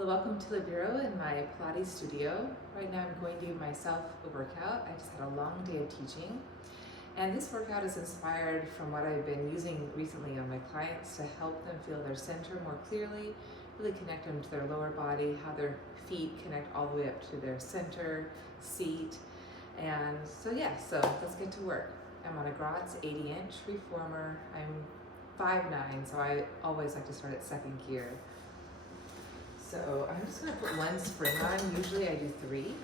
Hello, welcome to the Bureau in my Pilates studio. Right now I'm going to do myself a workout. I just had a long day of teaching. And this workout is inspired from what I've been using recently on my clients to help them feel their center more clearly, really connect them to their lower body, how their feet connect all the way up to their center, seat. And so let's get to work. I'm on a Gratz 80-inch reformer. I'm 5'9", so I always like to start at second gear. So I'm just going to put one spring on. Usually I do 3.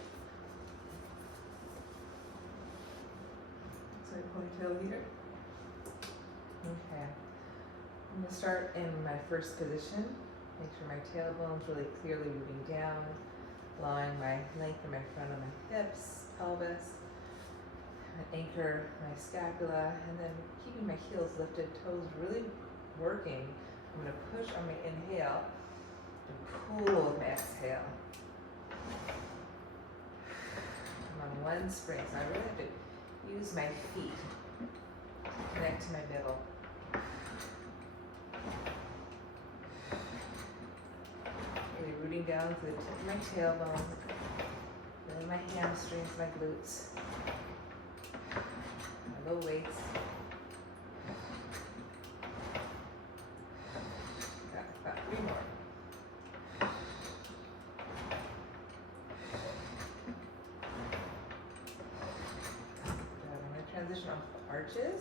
So ponytail here. Okay. I'm going to start in my first position. Make sure my tailbone's really clearly moving down, allowing my length in my front of my hips, pelvis. Anchor my scapula, and then keeping my heels lifted, toes really working. I'm going to push on my inhale and pull with my exhale. I'm on one spring, so I really have to use my feet to connect to my middle. Really rooting down to the tip of my tailbone, really my hamstrings, my glutes. Low weights. Got about 3 more. I'm going to transition off the arches.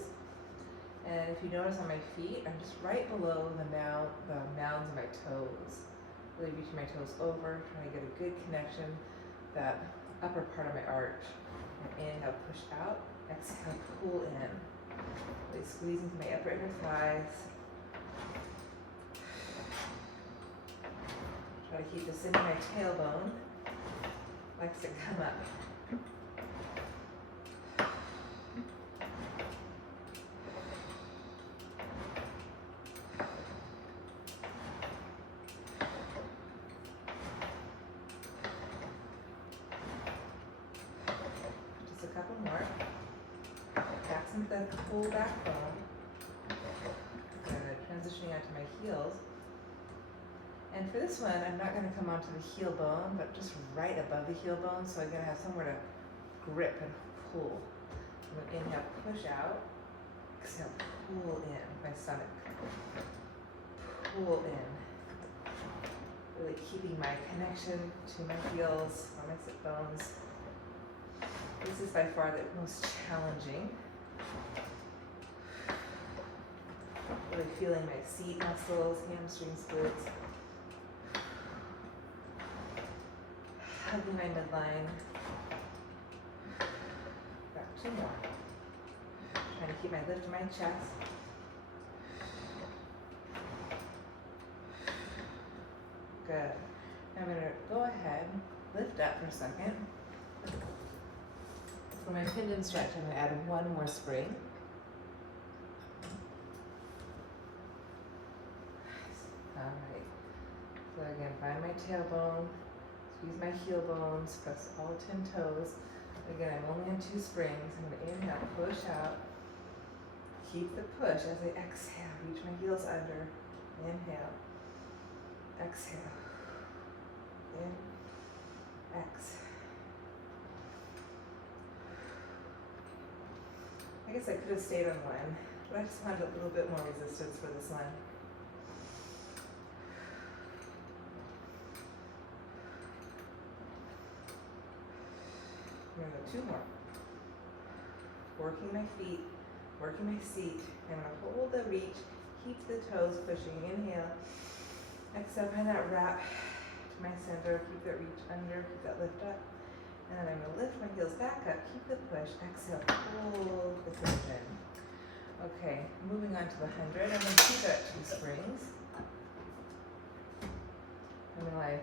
And if you notice on my feet, I'm just right below the mounds of my toes. Really reaching my toes over, trying to get a good connection, that upper part of my arch. And inhale, push out. Exhale, pull in. Really squeezing to my upper inner thighs. Try to keep this into my tailbone. Likes to come up. Just a couple more. Back into the full backbone. Transitioning onto my heels. And for this one, I'm not going to come onto the heel bone, but just right above the heel bone, so I'm going to have somewhere to grip and pull. I'm going to inhale, push out. Exhale, pull in my stomach. Pull in. Really keeping my connection to my heels or my sit bones. This is by far the most challenging. Really feeling my seat muscles, hamstrings, glutes. Hugging my midline. Got 2 more. Trying to keep my lift in my chest. Good. I'm going to go ahead, lift up for a second. For my pinned stretch, I'm going to add 1 more spring. Alright. So again, find my tailbone, squeeze my heel bones, press all 10 toes. Again, I'm only on 2 springs. I'm going to inhale, push out. Keep the push as I exhale. Reach my heels under. Inhale. Exhale. In. Exhale. I guess I could have stayed on 1, but I just wanted a little bit more resistance for this one. I'm going to go 2 more. Working my feet, working my seat. I'm going to hold the reach, keep the toes pushing. Inhale. Exhale, find that wrap to my center. Keep that reach under, keep that lift up. And then I'm going to lift my heels back up, keep the push. Exhale, pull the toes in. Okay, moving on to the 100. I'm going to keep that 2 springs. I'm going to lie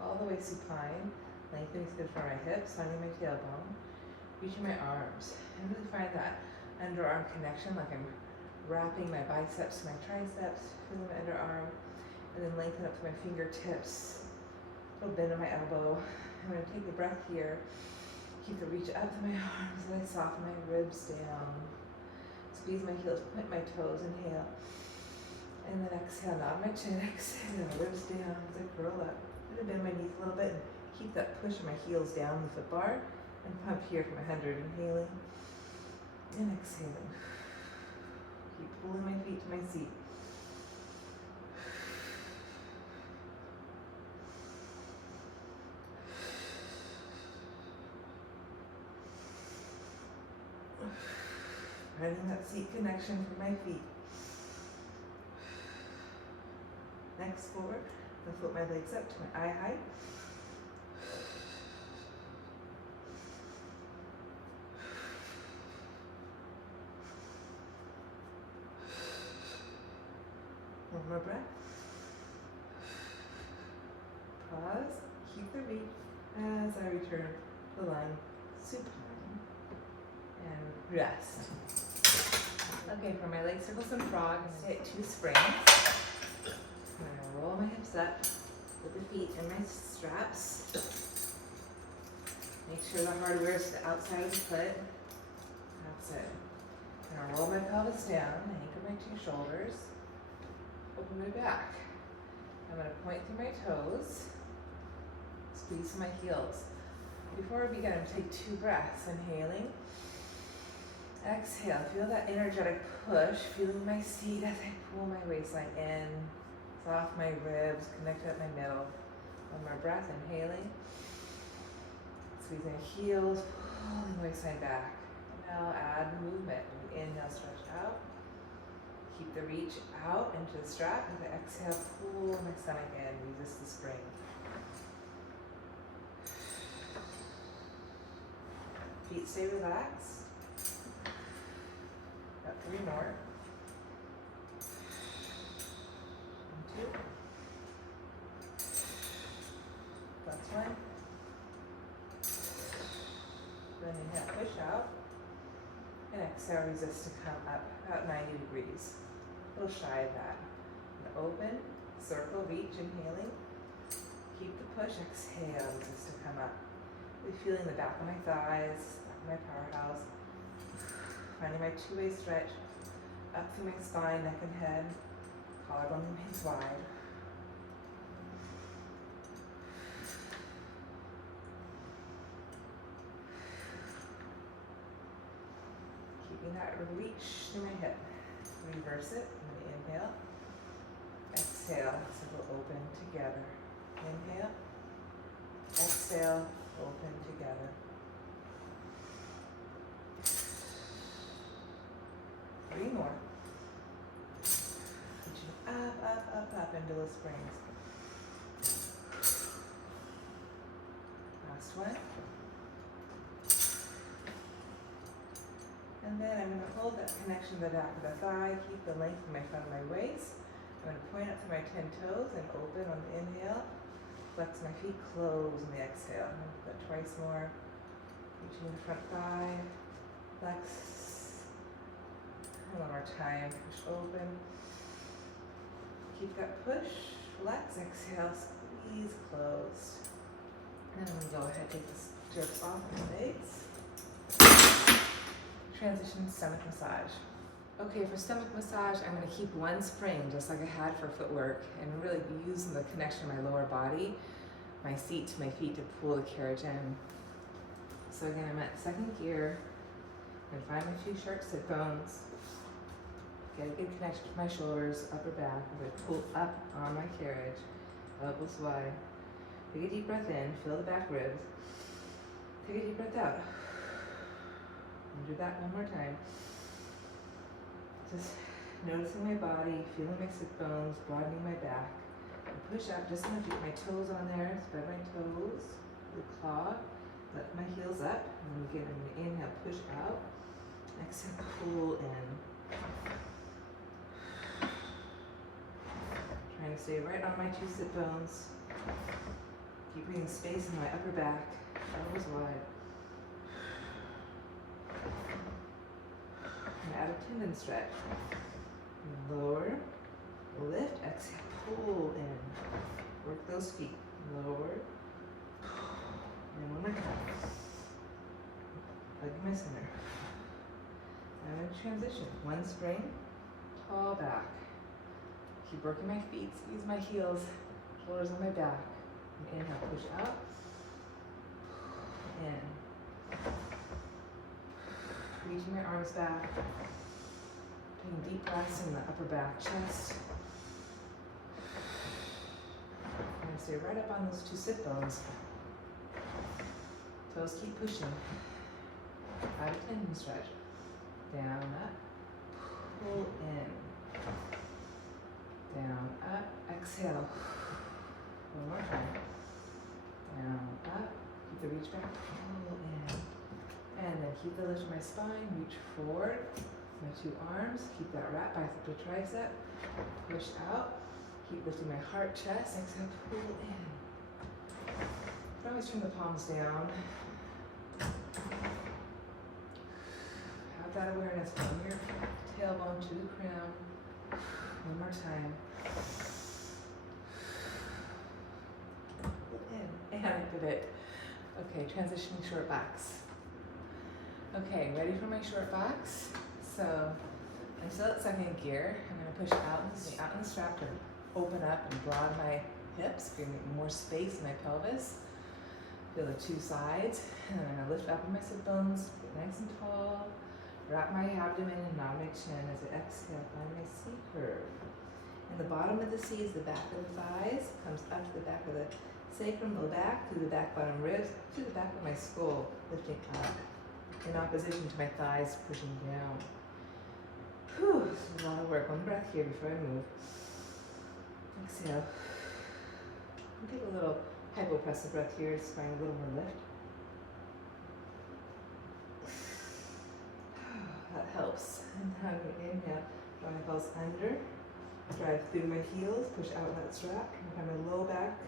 all the way supine. Lengthening through front of my hips, finding my tailbone, reaching my arms, and really find that underarm connection, like I'm wrapping my biceps to my triceps, feeling my underarm, and then lengthen up to my fingertips, a little bend in my elbow. I'm going to take the breath here, keep the reach up to my arms, and I soften my ribs down, squeeze my heels, point my toes, inhale, and then exhale, nod my chin, exhale, ribs down as I curl up. I'm gonna bend my knees a little bit and keep that push of my heels down the foot bar and pump here for my 100. Inhaling and exhaling. Keep pulling my feet to my seat. Finding that seat connection for my feet. Next forward, I'll float my legs up to my eye height. One more breath. Pause, keep the reach as I return to the line supine and rest. Okay, for my leg circles and frog, I'm gonna take 2 springs. I'm gonna roll my hips up, put the feet in my straps. Make sure the hardware is to the outside of the foot. That's it. I'm gonna roll my pelvis down, anchor my 2 shoulders, open my back. I'm gonna point through my toes, squeeze my heels. Before I begin, I'm gonna take 2 breaths, inhaling. Exhale, feel that energetic push, feeling my seat as I pull my waistline in, soft my ribs, connect at my middle. One more breath, inhaling. Squeeze my heels, pulling waistline back. Now add movement. Inhale, stretch out. Keep the reach out into the strap. As I exhale, pull my stomach in, resist the spring. Feet stay relaxed. Got 3 more. 1, 2. That's 1. Then inhale, push out. And exhale, resist to come up about 90 degrees. A little shy of that. And open, circle, reach, inhaling. Keep the push, exhale, resist to come up. Really feeling the back of my thighs, back of my powerhouse. Finding my 2-way stretch up through my spine, neck and head. Collarbone remains wide. Keeping that reach through my hip. Reverse it. I'm going to inhale. Exhale. So we'll open together. Inhale. Exhale. Open together. 3 more. Reaching up, up, up, up into those springs. Last one. And then I'm going to hold that connection to the back of the thigh, keep the length in my front of my waist. I'm going to point up through my 10 toes and open on the inhale. Flex my feet, close on the exhale. I'm going to do that twice more. Reaching the front thigh, flex. One more time, push open. Keep that push, flex, exhale, squeeze, closed. And I'm going to go ahead and take this jerk off my legs. Transition stomach massage. Okay, for stomach massage, I'm going to keep 1 spring, just like I had for footwork, and really be using the connection of my lower body, my seat to my feet to pull the carriage in. So again, I'm at 2nd gear, and find my few shark sit bones. Get a good connection to my shoulders, upper back, as I pull up on my carriage, elbows wide. Take a deep breath in, feel the back ribs. Take a deep breath out. And do that one more time. Just noticing my body, feeling my sit bones, broadening my back. And push up, just enough to get my toes on there, spread my toes, the claw, let my heels up, and then again, I'm going to inhale, push out, exhale, pull in. Trying to stay right on my 2 sit bones. Keep breathing space in my upper back, elbows wide. And add a tendon stretch. And lower, lift, exhale, pull in. Work those feet. Lower. And one more time. Plug my center. I'm going to transition. 1 spring, tall back. Keep working my feet, squeeze my heels, shoulders on my back. And inhale, push out. In. Reaching my arms back. Taking deep breaths in the upper back, chest. And stay right up on those two sit bones. Toes keep pushing. Out of 10, stretch. Down, up. Pull in. Down, up. Exhale. One more time. Down, up. Keep the reach back. Pull in. And then keep the lift of my spine. Reach forward. My two arms. Keep that wrap, bicep to tricep. Push out. Keep lifting my heart, chest. Exhale, pull in. You can always turn the palms down. Have that awareness from your tailbone to the crown. One more time. Pull in. And pivot. Okay, transitioning short backs. Okay, ready for my short backs? So I'm still at second gear. I'm going to push out in the strap to open up and broaden my hips, giving more space in my pelvis. Feel the two sides. And then I'm going to lift up in my sit bones, get nice and tall. Wrap my abdomen and nod my chin as I exhale, find my C curve. And the bottom of the C is the back of the thighs, comes up to the back of the sacrum, low back, through the back bottom ribs, to the back of my skull, lifting up. In opposition to my thighs pushing down. Whew, this is a lot of work. One breath here before I move. Exhale. And take a little hypopressive breath here, find a little more lift. That helps. And now I'm going to inhale, draw my pelvis under, drive through my heels, push out that strap, find my low back,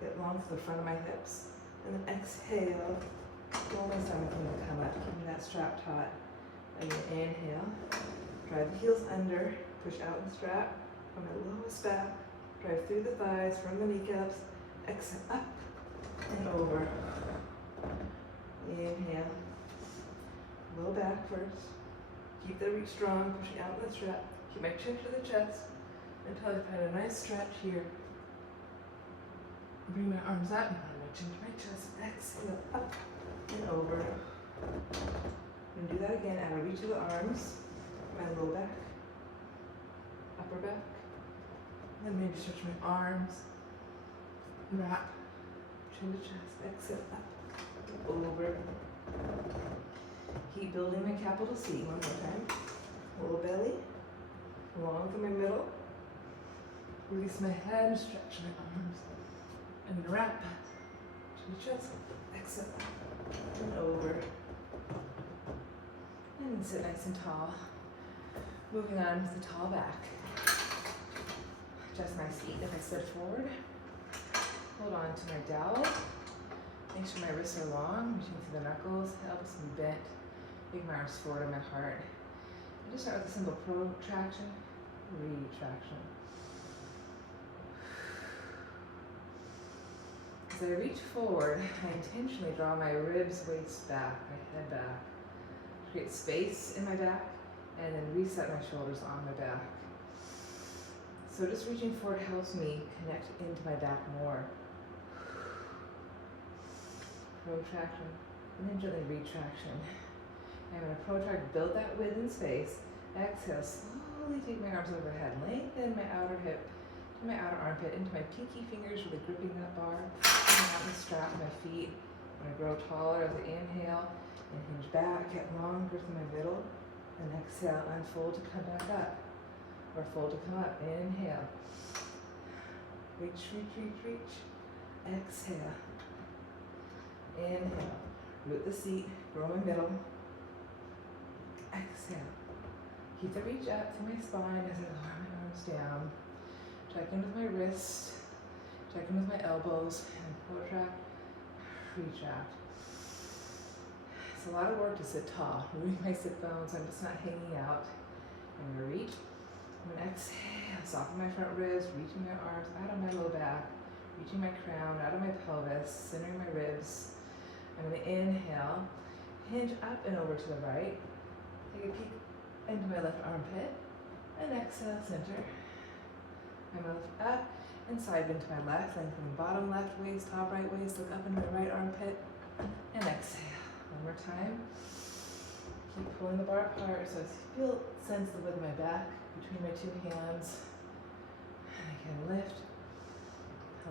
get long to the front of my hips, and then exhale. Roll my stomach and come up, keeping that strap taut. And then inhale, drive the heels under, push out the strap from my lowest back, drive through the thighs, from the kneecaps, exhale up and over. Inhale, low back first. Keep the reach strong, pushing out the strap. Keep my chin to the chest until I find a nice stretch here. Bring my arms up and find my chin to my chest. Exhale up and over. And do that again. Add a reach of the arms, my low back, upper back. And maybe stretch my arms, wrap, chin to chest, exhale up, over. Keep building my capital C. One more time. Low belly, long through my middle. Release my head, stretch my arms, and wrap, chin to chest, exhale up. And over. And sit nice and tall. Moving on with the tall back. Adjust my seat if I sit forward. Hold on to my dowel. Make sure my wrists are long, reaching through the knuckles, elbows can be bent. Bring my arms forward in my heart. And just start with a simple protraction, retraction. As I reach forward, I intentionally draw my ribs, waist back, my head back. Create space in my back, and then reset my shoulders on my back. So just reaching forward helps me connect into my back more. Protraction, and then gently retraction. I'm going to protract, build that width and space. Exhale, slowly take my arms overhead, lengthen my outer hip to my outer armpit, into my pinky fingers, really gripping that bar. Out the strap of my feet. I'm going to grow taller as I inhale and hinge back, get longer through my middle, and exhale, unfold to come back up, or fold to come up. Inhale, reach, reach, reach, reach. Exhale, inhale, root the seat, grow my middle. Exhale, keep the reach up to my spine as I lower my arms down. Check in with my wrists, check in with my elbows, and protract, retract. It's a lot of work to sit tall. Moving my sit bones, I'm just not hanging out. I'm going to reach. I'm going to exhale, soften my front ribs, reaching my arms out of my low back, reaching my crown out of my pelvis, centering my ribs. I'm going to inhale, hinge up and over to the right. Take a peek into my left armpit, and exhale, center. I'm going to lift up And side bend to my left, lengthening bottom left waist, top right waist, look up into my right armpit, and exhale. One more time. Keep pulling the bar apart so I sense the width of my back between my two hands. And I can lift.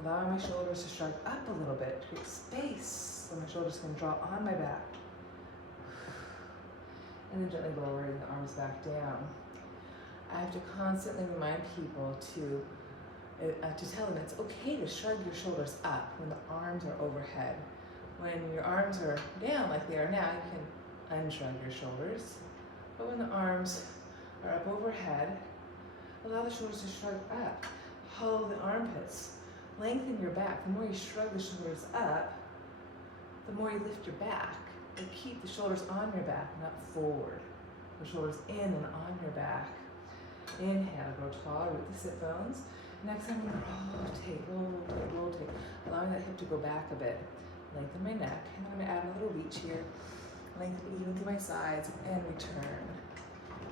Allowing my shoulders to shrug up a little bit, create space so my shoulders can draw on my back. And then gently lowering the arms back down. I have to constantly remind people to tell them it's okay to shrug your shoulders up when the arms are overhead. When your arms are down like they are now, you can unshrug your shoulders. But when the arms are up overhead, allow the shoulders to shrug up. Hollow the armpits. Lengthen your back. The more you shrug the shoulders up, the more you lift your back. And keep the shoulders on your back, not forward. The shoulders in and on your back. Inhale, grow tall, root the sit bones. Next time, rotate, rotate, rotate. Allowing that hip to go back a bit. Lengthen my neck. And I'm going to add a little reach here. Lengthen even to my sides and return.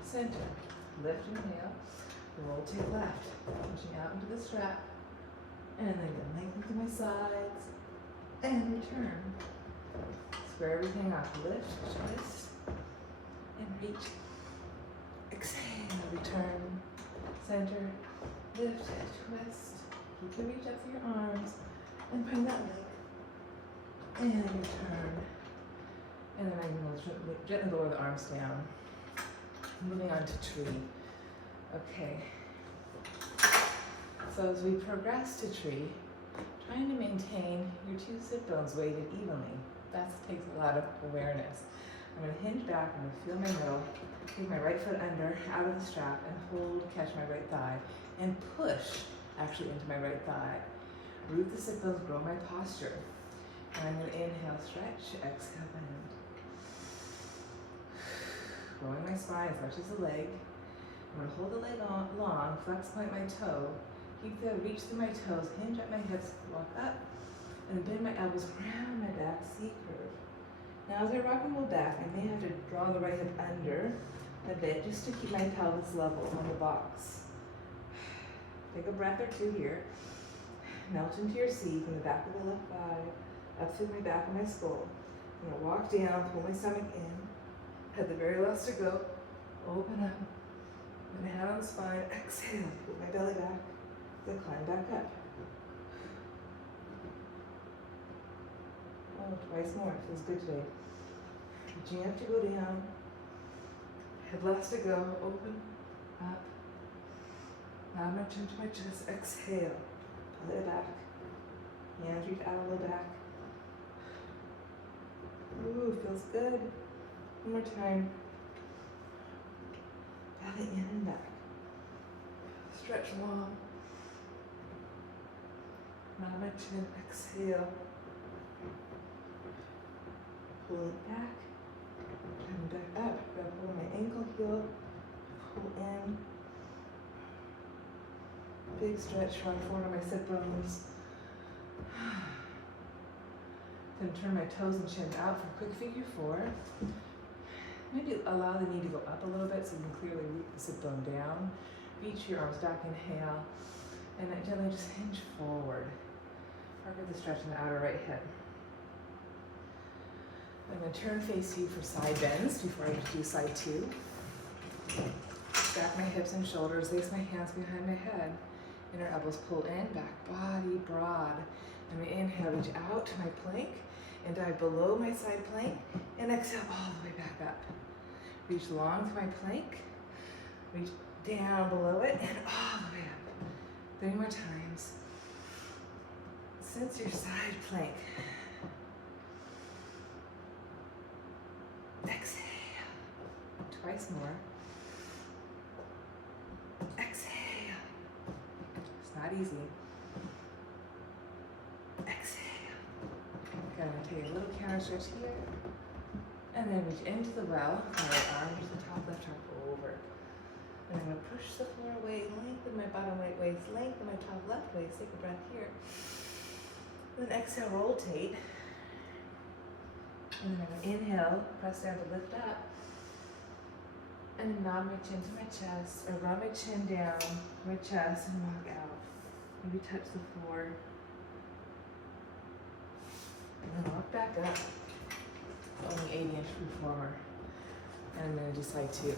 Center. Lift, inhale. Rotate left. Pushing out into the strap. And then lengthen to my sides. And return. Square everything up. Lift, twist, and reach. Exhale, return. Center. Lift, twist. Keep the reach up for your arms. And bring that leg. And return. And then I'm going to gently lower the arms down. Moving on to tree. Okay. So as we progress to tree, trying to maintain your two sit bones weighted evenly. That takes a lot of awareness. I'm going to hinge back, I'm going to feel my middle, take my right foot under, out of the strap, and hold, catch my right thigh, and push actually into my right thigh. Root the sit bones, grow my posture. And I'm going to inhale, stretch, exhale, bend. Growing my spine as much as the leg. I'm going to hold the leg long, flex point my toe, keep the reach through my toes, hinge up my hips, walk up, and bend my elbows around my back, C curve. Now as I rock and roll back, I may have to draw the right hip under a bit just to keep my pelvis level on the box. Take a breath or two here. Melt into your seat from the back of the left thigh, up through my back of my skull. I'm going to walk down, pull my stomach in, head the very last to go, open up, put my hand on the spine, exhale, put my belly back, then climb back up. Oh, twice more, it feels good today. Reaching up to go down, head last to go, open, up. Now I'm going to turn to my chest, exhale, pull it back, hands reach out a little back. Ooh, feels good. One more time. Belly in and back. Stretch long. Now my chin, exhale. Pull it back. Turn back up. Grab hold of my ankle heel. Pull in. Big stretch, run forward on my sit bones. Then turn my toes and chin out for quick figure four. Maybe allow the knee to go up a little bit so you can clearly root the sit bone down. Reach your arms back, inhale. And then gently just hinge forward. Target the stretch in the outer right hip. I'm going to turn face you for side bends before I do side two. Stack my hips and shoulders, lace my hands behind my head. Inner elbows pull in, back body broad. I'm going to inhale, reach out to my plank, and dive below my side plank, and exhale all the way back up. Reach long to my plank, reach down below it, and all the way up. 3 more times. Sense your side plank. Exhale. Twice more. Exhale. It's not easy. Exhale. Okay, I'm going to take a little counter stretch here. And then reach into the well. My right arm to the top left arm over. And I'm going to push the floor away, lengthen my bottom right waist, lengthen my top left waist. Take a breath here. Then exhale, rotate. And then I'm going to inhale, press down to lift up. And then nod my chin to my chest, or rub my chin down my chest and walk out. Maybe touch the floor. And then walk back up. Only 80-inch reformer. And I'm going to do side 2. Okay.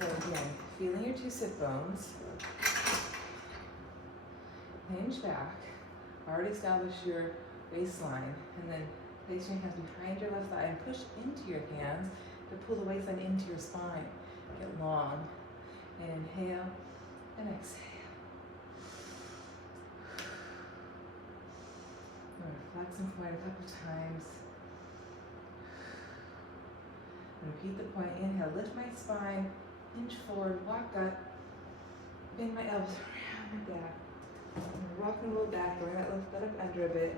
So again, feeling your 2 sit bones. Hinge back. Already establish your waistline. And then place your hands behind your left thigh and push into your hands to pull the waistline into your spine. Get long. Inhale and exhale. Flex and point a couple times. And repeat the point. Inhale, lift my spine, hinge forward, walk up, bend my elbows around my back. And rock and roll back, bring that left butt up under a bit.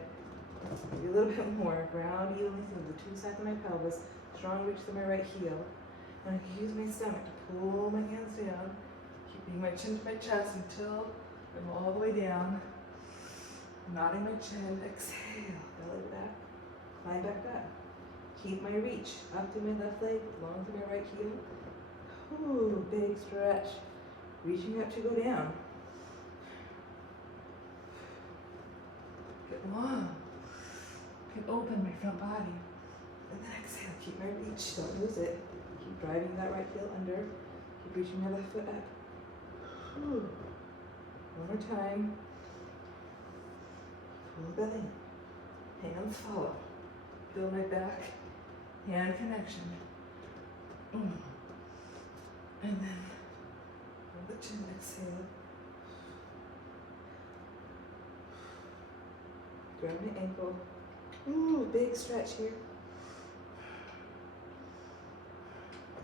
Maybe a little bit more. Ground evenly through the 2 sides of my pelvis. Strong reach to my right heel. And I can use my stomach to pull my hands down, keeping my chin to my chest until I go all the way down. Nodding my chin, exhale, belly back, climb back up. Keep my reach up through my left leg, long through my right heel. Ooh, big stretch. Reaching up to go down. Get long. Get open my front body. And then exhale, keep my reach, don't lose it. Keep driving that right heel under. Keep reaching my left foot up. Ooh. One more time. Pull belly, hands follow. Feel my back, hand connection. And then hold the chin, exhale. Grab my ankle. Ooh, big stretch here.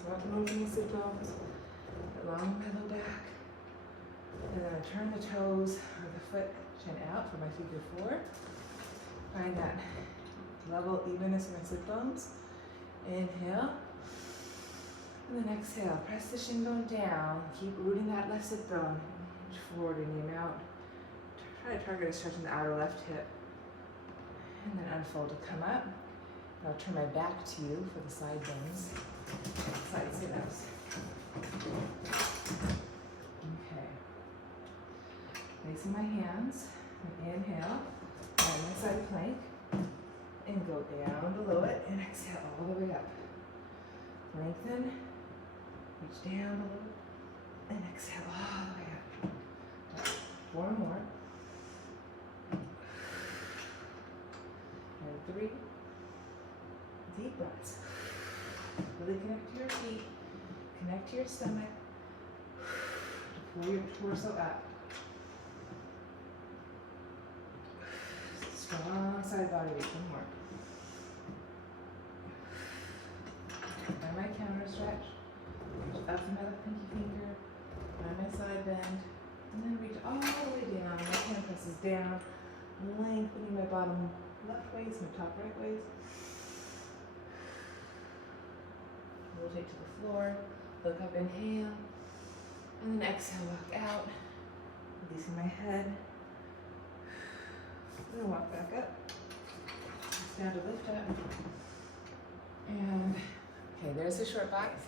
Rocking over my sit bones, along my low back. And then I turn the toes or the foot chin out for my figure 4. Find that level evenness in my sit bones. Inhale. And then exhale. Press the shin bone down. Keep rooting that left sit bone. Inch forward and knee out. Try to target a stretch in the outer left hip. And then unfold to come up. I'll turn my back to you for the side bends. Side sit-ups. Okay. Placing my hands, and inhale, on my side plank, and go down below it, and exhale all the way up. Lengthen, reach down below, and exhale all the way up. 4 more. And 3. Deep breaths. Really connect to your feet, connect to your stomach, pull your torso up. Strong side body weight. 1 more. Find my counter stretch. Reach up to my left pinky finger. Find my side bend. And then reach all the way down. My hand presses down. Lengthening my bottom left waist, my top right waist. Rotate to the floor. Look up, inhale. And then exhale, walk out. Releasing my head. And then walk back up. Down to lift up. And, okay, there's a short box.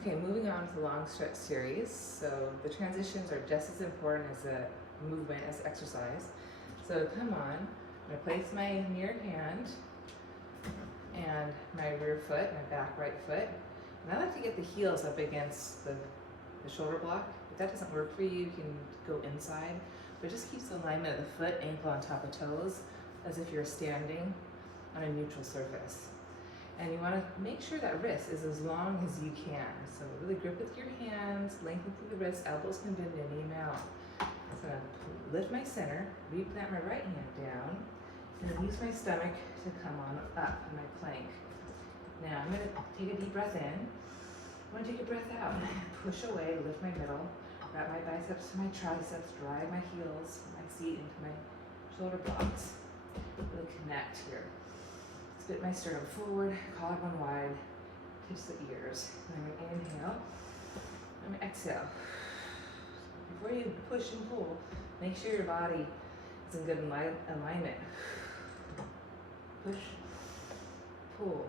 Okay, moving on to the long stretch series. So the transitions are just as important as the movement, as exercise. So come on, I'm gonna place my near hand and my rear foot, my back right foot. And I like to get the heels up against the shoulder block. If that doesn't work for you, you can go inside. But just keeps the alignment of the foot, ankle on top of toes, as if you're standing on a neutral surface. And you want to make sure that wrist is as long as you can. So really grip with your hands, lengthen through the wrist, elbows can bend in, knee out. So I'm going to lift my center, replant my right hand down, and then use my stomach to come on up in my plank. Now I'm going to take a deep breath in. I'm going to take a breath out. Push away, lift my middle, wrap my biceps to my triceps, drive my heels, my seat into my shoulder blocks. Really connect here. Spit my sternum forward, collarbone wide, touch the ears. And I'm going to inhale. I'm going to exhale. Before you push and pull, make sure your body is in good alignment. Push, pull,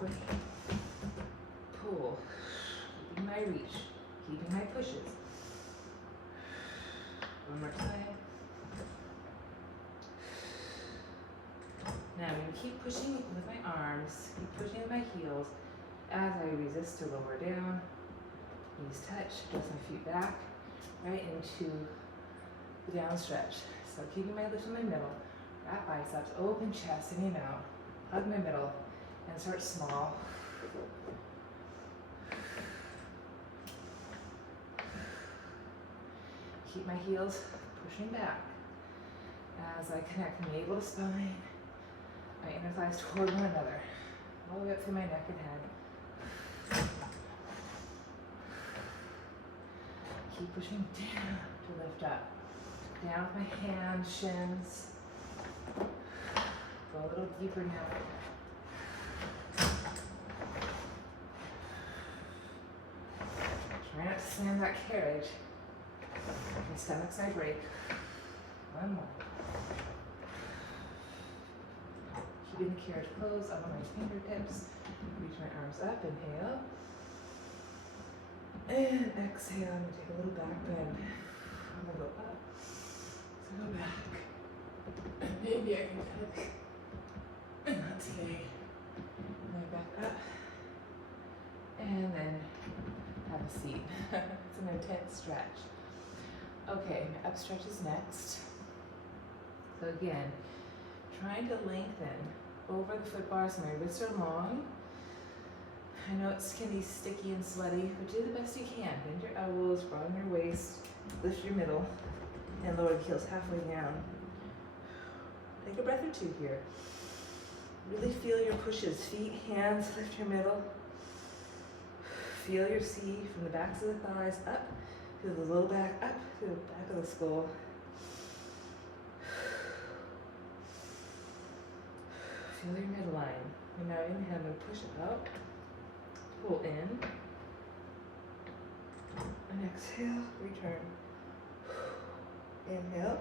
push, my reach, keeping my pushes. One more time. Now I'm going to keep pushing with my arms, keep pushing with my heels as I resist to lower down. Knees touch, press my feet back, right into the down stretch. So keeping my lift in my middle, wrap biceps, open chest, inhale out, hug my middle, and start small. Keep my heels pushing back as I connect my navel to spine, my inner thighs toward one another, all the way up through my neck and head. Keep pushing down to lift up. Down with my hands, shins. Go a little deeper now. Try not to slam that carriage. My stomach side break. One more. Keeping the carriage closed, up on my fingertips. Reach my arms up, inhale. And exhale, I'm going to take a little back bend. I'm going to go up, so go back. And maybe I can hook. Not today. And then back up. And then have a seat. It's an intense stretch. Okay, my up stretch is next. So again, trying to lengthen over the foot bar so my wrists are long. I know it's can be sticky and sweaty, but do the best you can. Bend your elbows, broaden your waist, lift your middle, and lower the heels halfway down. Take a breath or two here. Really feel your pushes, feet, hands, lift your middle. Feel your C from the backs of the thighs up, feel the low back up to the back of the skull. Feel your midline. And now inhale, I'm going to push it out. Pull in, and exhale, return. Inhale,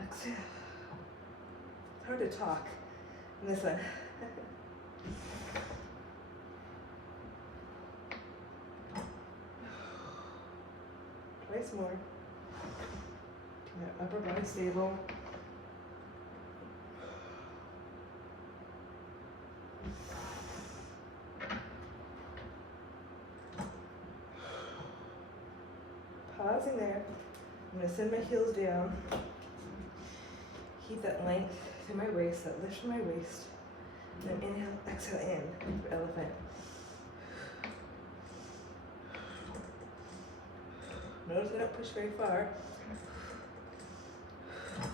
exhale. It's hard to talk in this one. Twice more. Keep that upper body stable. Pausing there, I'm going to send my heels down. Keep that length through my waist, that lift from my waist. Then inhale, exhale in for elephant. Notice I don't push very far.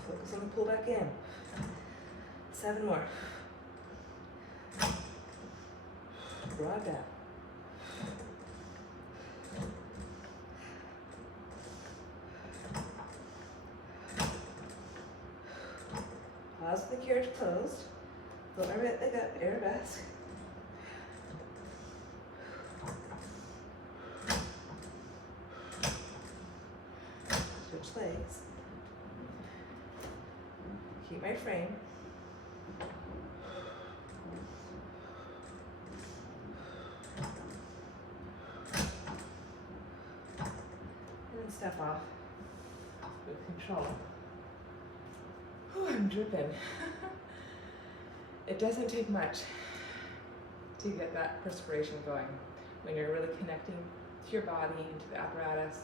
Focus on the pull back in. 7 more. Broad back. Pause with the carriage closed. Float my right leg up, arabesque. Switch legs. Keep my frame. And then step off with control. I'm dripping. It doesn't take much to get that perspiration going when you're really connecting to your body and to the apparatus.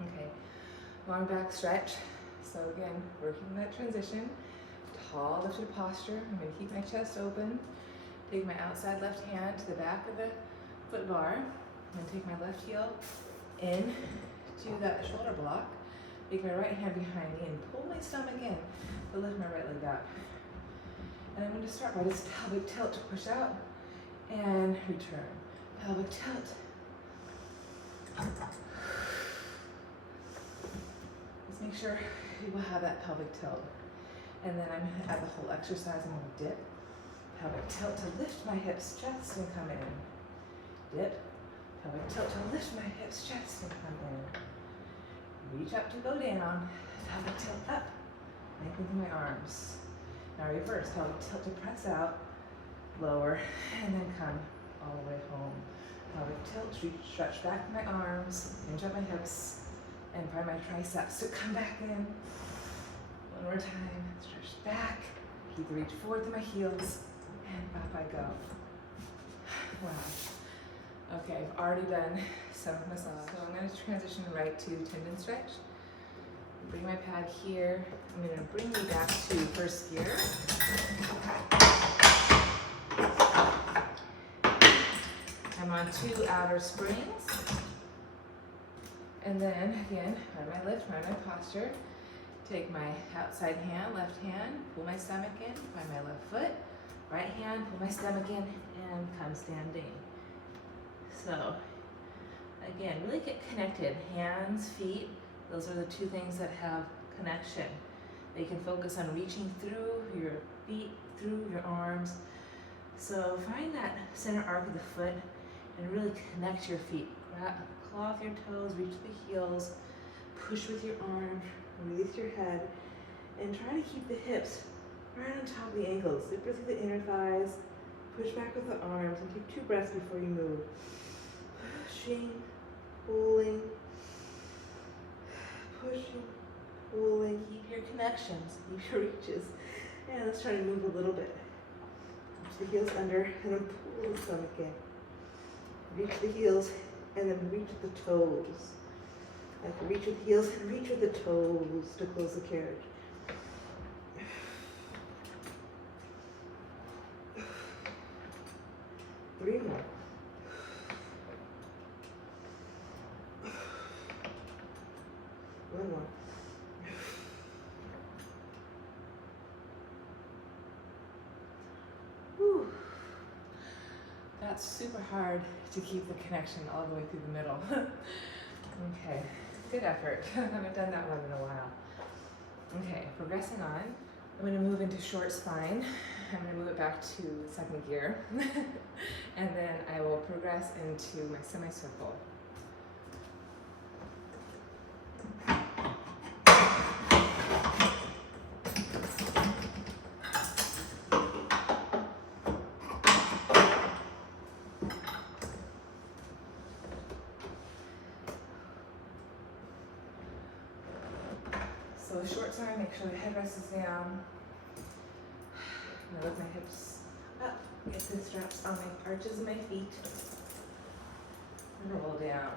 Okay, long back stretch. So again, working that transition, tall lifted posture. I'm going to keep my chest open. Take my outside left hand to the back of the foot bar. I'm going to take my left heel in to that shoulder block. Take my right hand behind me and pull my stomach in to lift my right leg up. And I'm going to start by this pelvic tilt to push out and return. Pelvic tilt. Let's make sure you will have that pelvic tilt. And then I'm going to add the whole exercise. I'm going to dip. Pelvic tilt to lift my hips, chest, and come in. Dip. Pelvic tilt to lift my hips, chest, and come in. Reach up to go down, pelvic tilt up, lengthen my arms. Now reverse, pelvic tilt to press out, lower, and then come all the way home. Pelvic tilt, stretch back my arms, hinge up my hips, and find my triceps to come back in. One more time, stretch back, keep the reach forward through my heels, and up I go. Wow. Okay, I've already done some massage. So I'm going to transition right to tendon stretch. Bring my pad here. I'm going to bring you back to first gear. I'm on 2 outer springs. And then again, find my lift, find my posture. Take my outside hand, left hand, pull my stomach in, find my left foot. Right hand, pull my stomach in, and come standing. So, again, really get connected. Hands, feet, those are the 2 things that have connection. They can focus on reaching through your feet, through your arms. So find that center arc of the foot and really connect your feet. Claw off your toes, reach the heels, push with your arm, release your head, and try to keep the hips right on top of the ankles. Zipper through the inner thighs, push back with the arms, and take 2 breaths before you move. Pushing, pulling, pushing, pulling. Keep your connections, keep your reaches. And let's try to move a little bit. Reach the heels under, and then pull the stomach in. Reach the heels, and then reach the toes. Like reach with the heels and reach with the toes to close the carriage. Three more. One more. Whew. That's super hard to keep the connection all the way through the middle. Okay, good effort. I haven't done that one in a while. Okay, progressing on. I'm going to move into short spine. I'm going to move it back to second gear. And then I will progress into my semicircle. So short spine, make sure the headrest is down. I lift my hips up, get the straps on my arches of my feet, and roll down.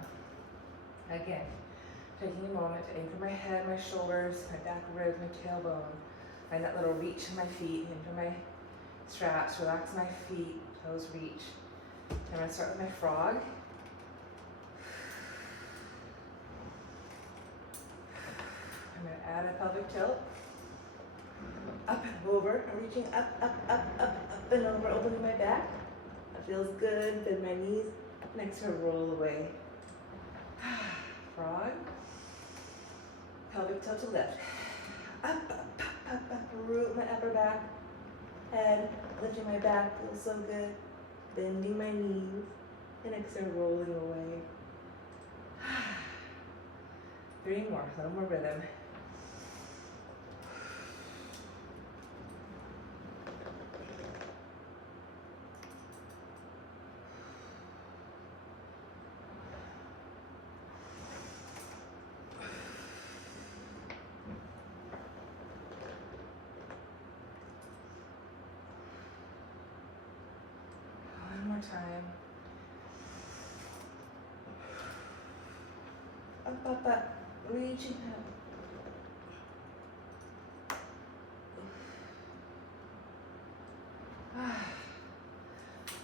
Again, taking a moment to anchor my head, my shoulders, my back ribs, my tailbone. Find that little reach in my feet, into my straps, relax my feet, toes reach. I'm going to start with my frog. I'm going to add a pelvic tilt. Up and over. I'm reaching up, up and over, opening my back. That feels good. Bend my knees. Next to roll away. Frog. Pelvic tilt to lift. Up. Root my upper back. Head. Lifting my back. Feels so good. Bending my knees. And exhale, rolling away. 3 more. A little more rhythm. Time. Up, reaching up.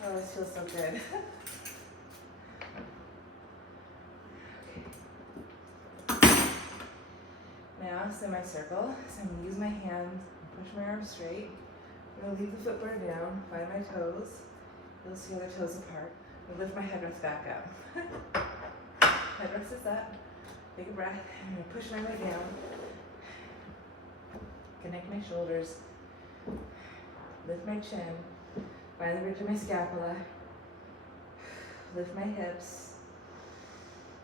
Oh, this feels so good. Okay. Now, semicircle. So I'm going to use my hands, push my arms straight. I'm going to leave the footboard down, find my toes. You'll see the toes apart. I lift my headrest back up. Headrest is up. Take a breath. I'm going to push my way down. Connect my shoulders. Lift my chin. Find the bridge of my scapula. Lift my hips.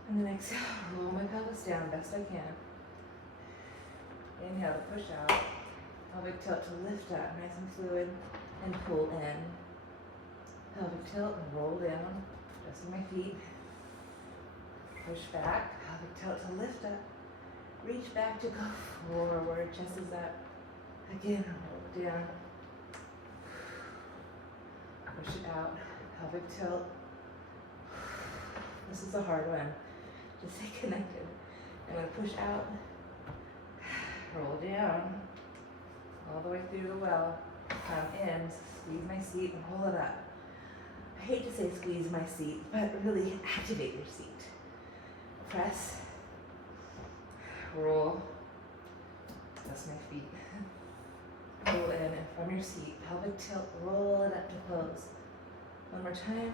And then exhale, roll my pelvis down best I can. Inhale to push out. Pelvic tilt to lift up, nice and fluid, and pull in. pelvic tilt and roll down, adjusting my feet. Push back, pelvic tilt to lift up. Reach back to go forward, chest is up. Again, roll down. Push it out, pelvic tilt. This is a hard one. Just stay connected. I'm going to push out, roll down, all the way through the well. Come in, squeeze my seat and pull it up. I hate to say squeeze my seat, but really activate your seat. Press, roll, press my feet. Roll in and from your seat, pelvic tilt, roll it up to close. One more time.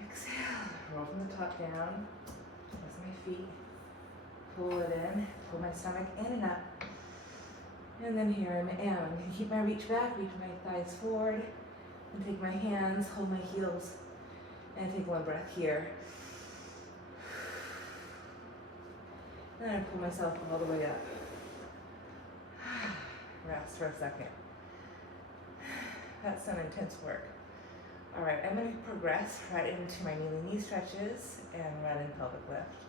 Exhale, roll from the top down, press my feet, pull it in, pull my stomach in and up. And then here I am. I'm going to keep my reach back, reach my thighs forward, and take my hands, hold my heels, and take one breath here. And then I pull myself all the way up. Rest for a second. That's some intense work. All right, I'm going to progress right into my kneeling knee stretches and run and pelvic lift.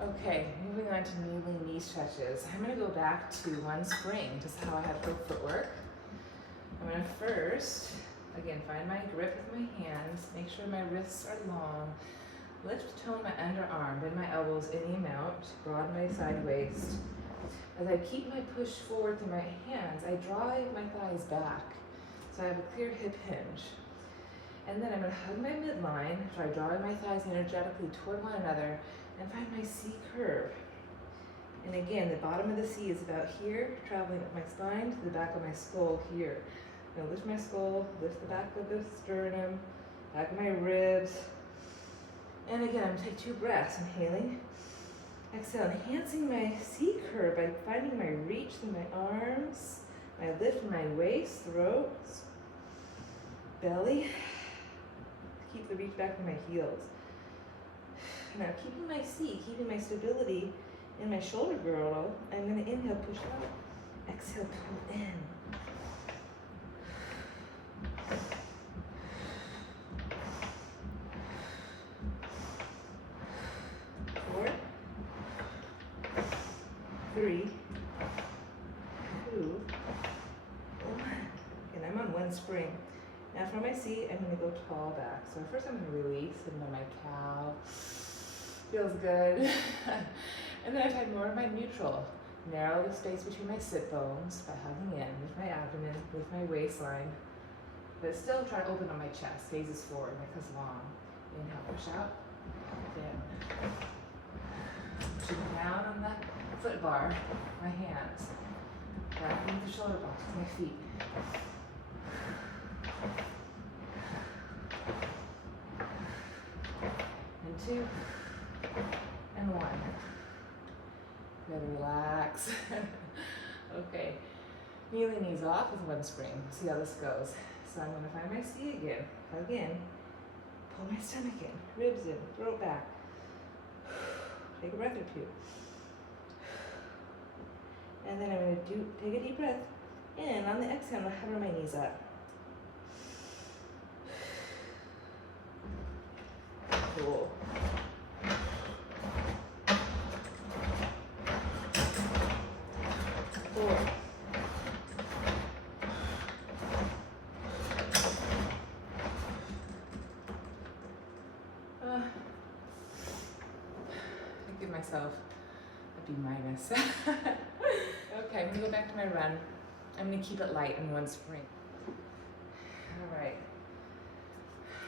Okay, moving on to kneeling knee stretches. I'm going to go back to one spring, just how I have good footwork. I'm going to first, again, find my grip with my hands, make sure my wrists are long, lift, tone my underarm, bend my elbows any amount, broaden my side waist. As I keep my push forward through my hands, I drive my thighs back, so I have a clear hip hinge. And then I'm going to hug my midline, so I draw my thighs energetically toward one another, and find my C curve. And again, the bottom of the C is about here, traveling up my spine to the back of my skull here. I'm going to lift my skull, lift the back of the sternum, back of my ribs. And again, I'm going to take 2 breaths, inhaling. Exhale, enhancing my C curve by finding my reach through my arms, my lift in my waist, throat, belly. Keep the reach back from my heels. Now, keeping my seat, keeping my stability in my shoulder girdle, I'm going to inhale, push out. Exhale, pull in. 4, 3, 2, 1. And I'm on one spring. Now from my seat, I'm going to go tall back. So first I'm going to release, sitting on my cow. Feels good. And then I find more of my neutral. Narrow the space between my sit bones by hugging in with my abdomen, with my waistline. But still try to open up my chest, phases forward, neck is long. Inhale, push out, down. Pushing down on the foot bar, my hands. Back into the shoulder box with my feet. And 2, and 1. Good, relax. Okay, kneeling knees off with one spring. See how this goes. So I'm going to find my C again. Hug in, pull my stomach in, ribs in, throat back. Take a breath or 2. And then I'm going to take a deep breath in. On the exhale, I'm going to hover my knees up. Cool. Give myself a B-. Okay, I'm going to go back to my run. I'm going to keep it light in one spring. All right.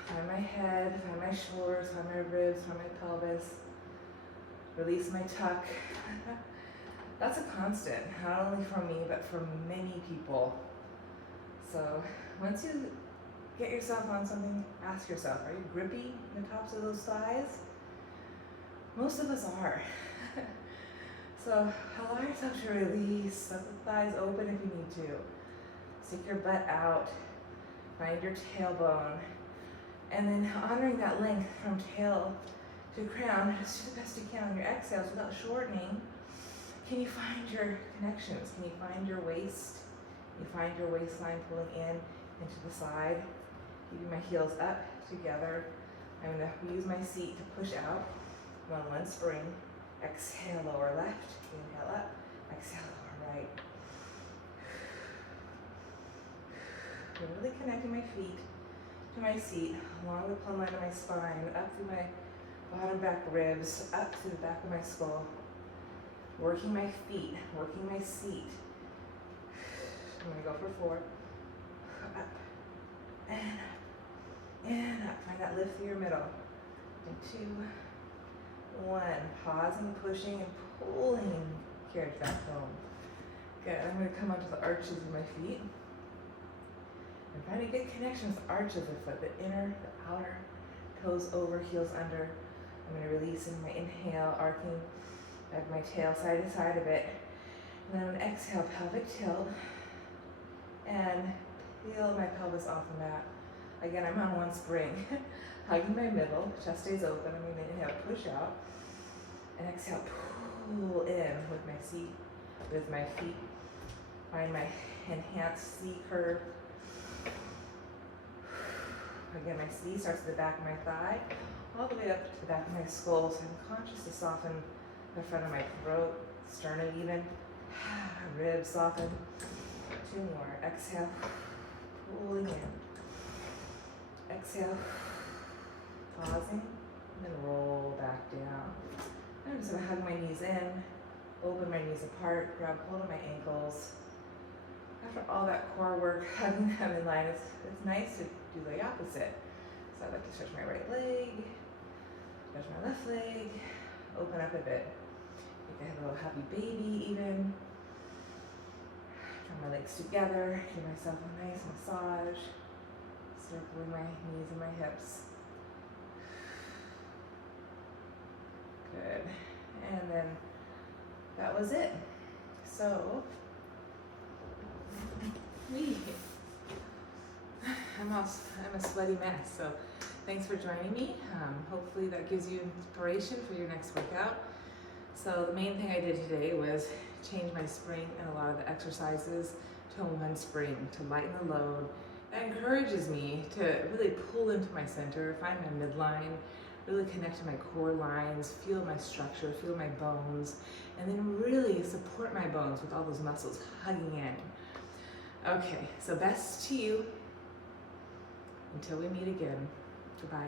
Find my head, find my shoulders, find my ribs, find my pelvis. Release my tuck. That's a constant, not only for me, but for many people. So once you get yourself on something, ask yourself, are you grippy in the tops of those thighs? Most of us are. So allow yourself to release. Let the thighs open if you need to. Stick your butt out. Find your tailbone. And then honoring that length from tail to crown, just do the best you can on your exhales without shortening. Can you find your connections? Can you find your waist? Can you find your waistline pulling in? and to the side, keeping my heels up together. I'm going to use my seat to push out. I'm on one spring. Exhale, lower left. Inhale up. Exhale, lower right. I'm really connecting my feet to my seat, along the plumb line of my spine, up through my bottom back ribs, up through the back of my skull. Working my feet, working my seat. I'm going to go for 4. Up and up and up. Find that lift through your middle. And 2, 1. Pausing, pushing, and pulling carriage back home. Good. I'm going to come onto the arches of my feet. And find a good connection with the arches of the foot, the inner, the outer, toes over, heels under. I'm going to release in my inhale, arcing of my tail side to side a bit. And then I'm going to exhale, pelvic tilt, and peel my pelvis off the mat. Again, I'm on one spring, hugging my middle, chest stays open. I'm going to inhale, push out, and exhale, pull in with my seat, with my feet. Find my enhanced C curve. Again, my C starts at the back of my thigh, all the way up to the back of my skull, so I'm conscious to soften the front of my throat, sternum even, ribs soften. 2 more. Exhale, pulling in. Exhale, pausing, and then roll back down. I'm just gonna hug my knees in, open my knees apart, grab hold of my ankles. After all that core work, hugging them in line, it's nice to do the opposite. So I'd like to stretch my right leg, stretch my left leg, open up a bit. Make a little happy baby even. Draw my legs together, give myself a nice massage, circling my knees and my hips. Good. And then that was it. So, I'm a sweaty mess, so thanks for joining me. Hopefully that gives you inspiration for your next workout. So the main thing I did today was change my spring and a lot of the exercises to one spring to lighten the load. That encourages me to really pull into my center, find my midline, really connect to my core lines, feel my structure, feel my bones, and then really support my bones with all those muscles hugging in. Okay, so best to you until we meet again. Goodbye.